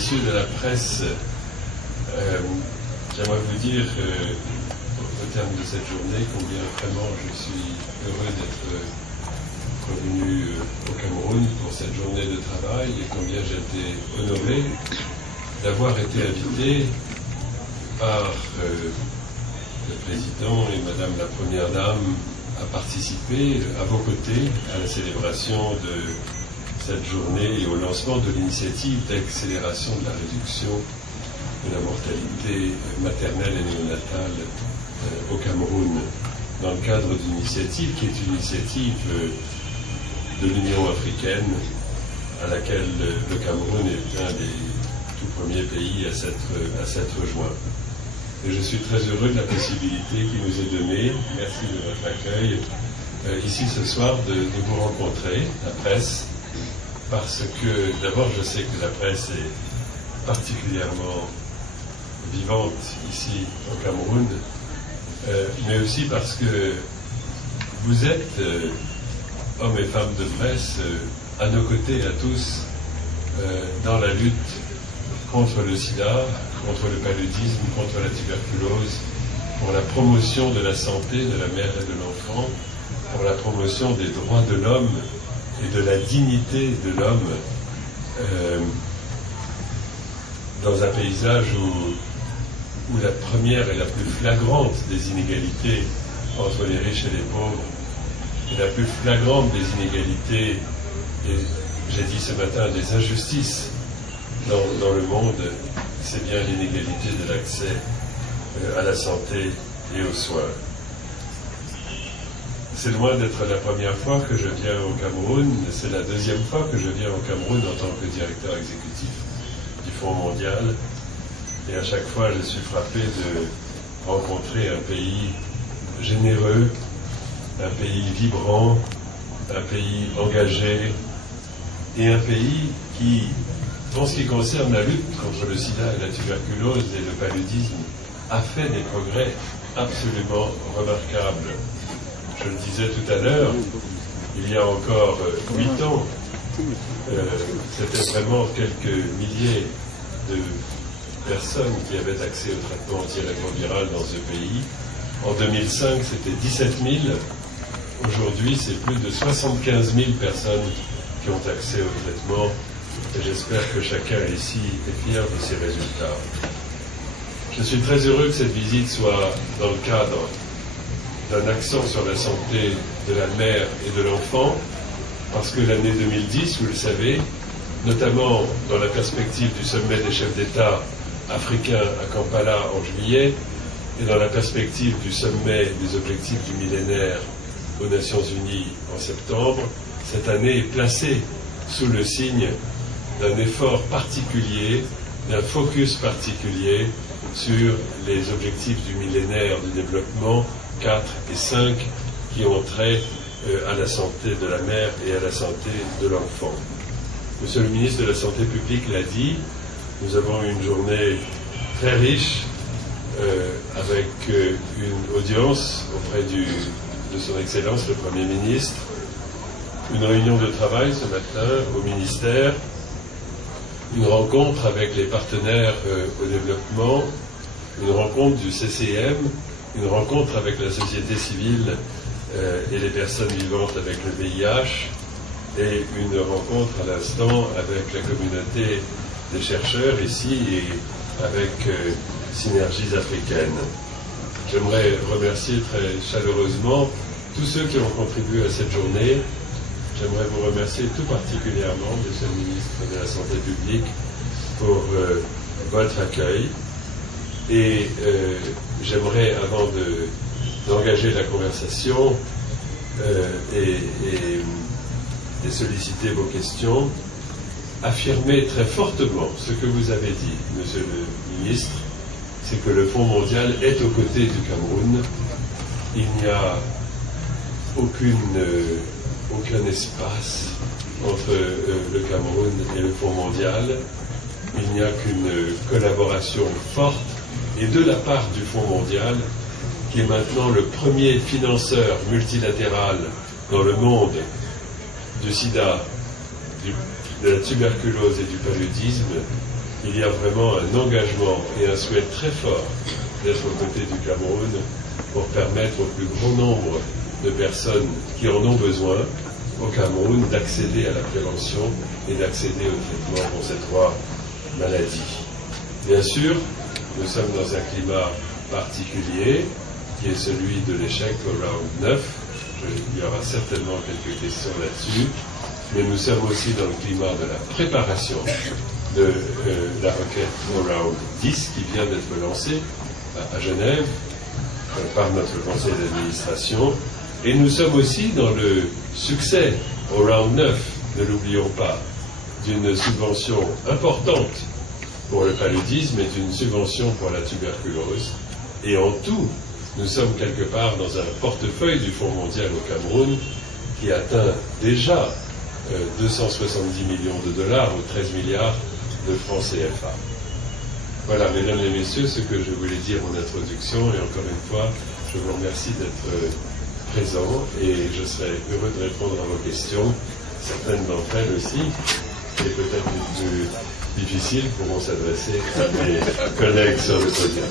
messieurs de la presse, j'aimerais vous dire, au terme de cette journée, combien vraiment je suis heureux d'être revenu au Cameroun pour cette journée de travail et combien j'ai été honoré d'avoir été invité par le président et madame la première dame à participer à vos côtés à la célébration de cette journée et au lancement de l'initiative d'accélération de la réduction de la mortalité maternelle et néonatale au Cameroun, dans le cadre d'une initiative qui est une initiative de l'Union africaine, à laquelle le Cameroun est un des tout premiers pays à s'être joint. Et je suis très heureux de la possibilité qui nous est donnée, merci de votre accueil, ici ce soir, de vous rencontrer, la presse, parce que d'abord je sais que la presse est particulièrement vivante ici au Cameroun, mais aussi parce que vous êtes, hommes et femmes de presse, à nos côtés, à tous, dans la lutte contre le sida, contre le paludisme, contre la tuberculose, pour la promotion de la santé de la mère et de l'enfant, pour la promotion des droits de l'homme et de la dignité de l'homme, dans un paysage où la première et la plus flagrante des inégalités entre les riches et les pauvres, et la plus flagrante des inégalités, et j'ai dit ce matin des injustices dans le monde, c'est bien l'inégalité de l'accès à la santé et aux soins. C'est loin d'être la première fois que je viens au Cameroun, c'est la deuxième fois que je viens au Cameroun en tant que directeur exécutif du Fonds mondial. Et à chaque fois, je suis frappé de rencontrer un pays généreux, un pays vibrant, un pays engagé, et un pays qui, en ce qui concerne la lutte contre le sida et la tuberculose et le paludisme, a fait des progrès absolument remarquables. Je le disais tout à l'heure, il y a encore 8 ans, c'était vraiment quelques milliers de personnes qui avaient accès au traitement antirétroviral dans ce pays. En 2005, c'était 17 000. Aujourd'hui, c'est plus de 75 000 personnes qui ont accès au traitement. Et j'espère que chacun ici est fier de ces résultats. Je suis très heureux que cette visite soit dans le cadre d'un accent sur la santé de la mère et de l'enfant, parce que l'année 2010, vous le savez, notamment dans la perspective du sommet des chefs d'État africains à Kampala en juillet, et dans la perspective du sommet des objectifs du millénaire aux Nations Unies en septembre, cette année est placée sous le signe d'un effort particulier, d'un focus particulier sur les objectifs du millénaire du développement 4 et 5 qui ont trait à la santé de la mère et à la santé de l'enfant. Monsieur le ministre de la Santé publique l'a dit, nous avons eu une journée très riche avec une audience auprès de son Excellence le Premier ministre, une réunion de travail ce matin au ministère, une rencontre avec les partenaires au développement, une rencontre du CCM, une rencontre avec la société civile et les personnes vivantes avec le VIH, et une rencontre à l'instant avec la communauté des chercheurs ici et avec Synergies africaines. J'aimerais remercier très chaleureusement tous ceux qui ont contribué à cette journée. J'aimerais vous remercier tout particulièrement, Monsieur le ministre de la Santé publique, pour votre accueil. Et j'aimerais, avant d'engager la conversation et solliciter vos questions, affirmer très fortement ce que vous avez dit, Monsieur le ministre, c'est que le Fonds mondial est aux côtés du Cameroun. Il n'y a aucun espace entre le Cameroun et le Fonds mondial. Il n'y a qu'une collaboration forte, et de la part du Fonds mondial, qui est maintenant le premier financeur multilatéral dans le monde du sida, de la tuberculose et du paludisme, il y a vraiment un engagement et un souhait très fort d'être aux côtés du Cameroun pour permettre au plus grand nombre de personnes qui en ont besoin au Cameroun d'accéder à la prévention et d'accéder au traitement pour ces trois maladies. Bien sûr, nous sommes dans un climat particulier qui est celui de l'échec au round 9. Il y aura certainement quelques questions là-dessus, mais nous sommes aussi dans le climat de la préparation de la requête au round 10 qui vient d'être lancée à Genève par notre conseil d'administration. Et nous sommes aussi dans le succès au round 9, ne l'oublions pas, d'une subvention importante pour le paludisme et d'une subvention pour la tuberculose. Et en tout, nous sommes quelque part dans un portefeuille du Fonds mondial au Cameroun qui atteint déjà 270 millions de dollars ou 13 milliards de francs CFA. Voilà, mesdames et messieurs, ce que je voulais dire en introduction. Et encore une fois, je vous remercie d'être présents et je serai heureux de répondre à vos questions. Certaines d'entre elles aussi, et peut-être les plus difficiles, pourront s'adresser à mes collègues sur le podium.